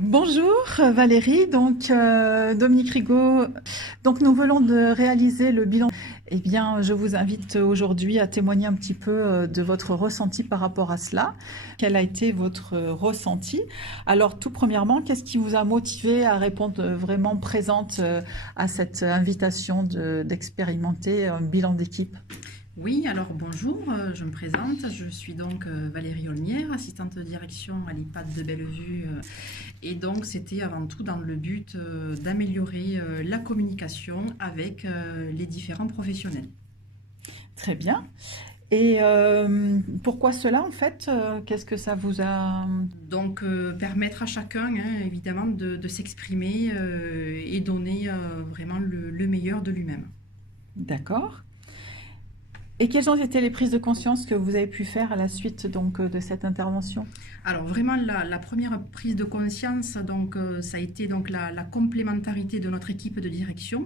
Bonjour Valérie, Dominique Rigaud. Donc nous venons de réaliser le bilan. Eh bien, je vous invite aujourd'hui à témoigner un petit peu de votre ressenti par rapport à cela. Quel a été votre ressenti? Alors tout premièrement, qu'est-ce qui vous a motivé à répondre vraiment présente à cette invitation d'expérimenter un bilan d'équipe? Oui, alors bonjour, je me présente, je suis donc Valérie Olmière, assistante de direction à l'IPAD de Bellevue. Et donc c'était avant tout dans le but d'améliorer la communication avec les différents professionnels. Très bien. Et pourquoi cela en fait? Qu'est-ce que ça vous a... Donc permettre à chacun évidemment de s'exprimer et donner vraiment le meilleur de lui-même. D'accord. Et quelles ont été les prises de conscience que vous avez pu faire à la suite de cette intervention? Alors vraiment la première prise de conscience, ça a été donc la complémentarité de notre équipe de direction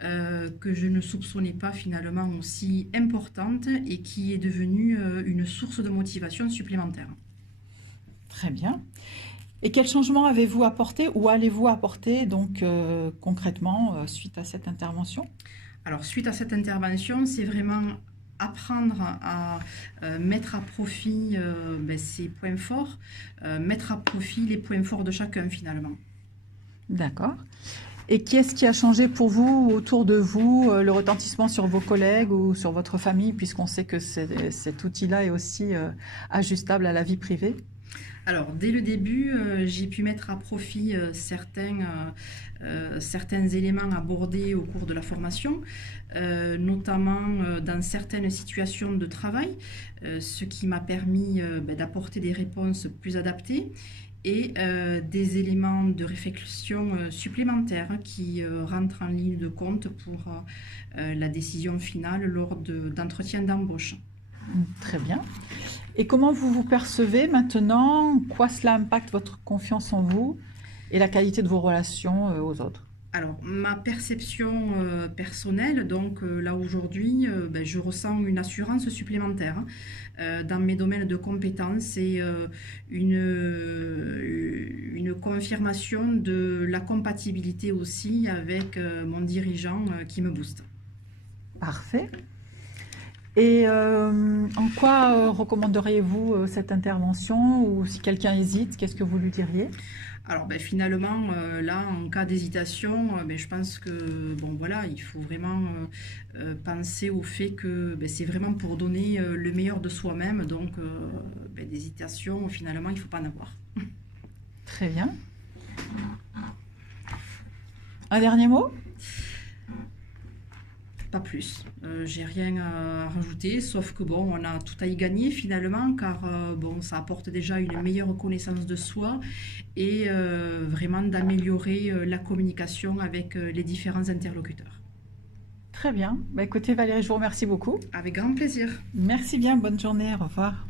que je ne soupçonnais pas finalement aussi importante et qui est devenue une source de motivation supplémentaire. Très bien. Et quel changement avez-vous apporté ou allez-vous apporter concrètement suite à cette intervention? Alors suite à cette intervention, c'est vraiment apprendre à mettre à profit ses points forts, mettre à profit les points forts de chacun finalement. D'accord. Et qu'est-ce qui a changé pour vous, autour de vous, le retentissement sur vos collègues ou sur votre famille, puisqu'on sait que cet outil-là est aussi ajustable à la vie privée? Alors, dès le début, j'ai pu mettre à profit certains éléments abordés au cours de la formation, notamment dans certaines situations de travail, ce qui m'a permis d'apporter des réponses plus adaptées et des éléments de réflexion supplémentaires qui rentrent en ligne de compte pour la décision finale lors d'entretiens d'embauche. Très bien. Et comment vous vous percevez maintenant? Quoi cela impacte votre confiance en vous et la qualité de vos relations aux autres? Alors, ma perception personnelle, là aujourd'hui, je ressens une assurance supplémentaire dans mes domaines de compétences et une confirmation de la compatibilité aussi avec mon dirigeant qui me booste. Parfait. Et en quoi recommanderiez-vous cette intervention? Ou si quelqu'un hésite, qu'est-ce que vous lui diriez? Alors finalement, là, en cas d'hésitation, je pense que bon voilà, il faut vraiment penser au fait que c'est vraiment pour donner le meilleur de soi-même, d'hésitation, finalement, il ne faut pas en avoir. Très bien. Un dernier mot? Pas plus. J'ai rien à rajouter, sauf que bon, on a tout à y gagner finalement, car bon, ça apporte déjà une meilleure connaissance de soi et vraiment d'améliorer la communication avec les différents interlocuteurs. Très bien. Bah, écoutez Valérie, je vous remercie beaucoup. Avec grand plaisir. Merci bien, bonne journée, au revoir.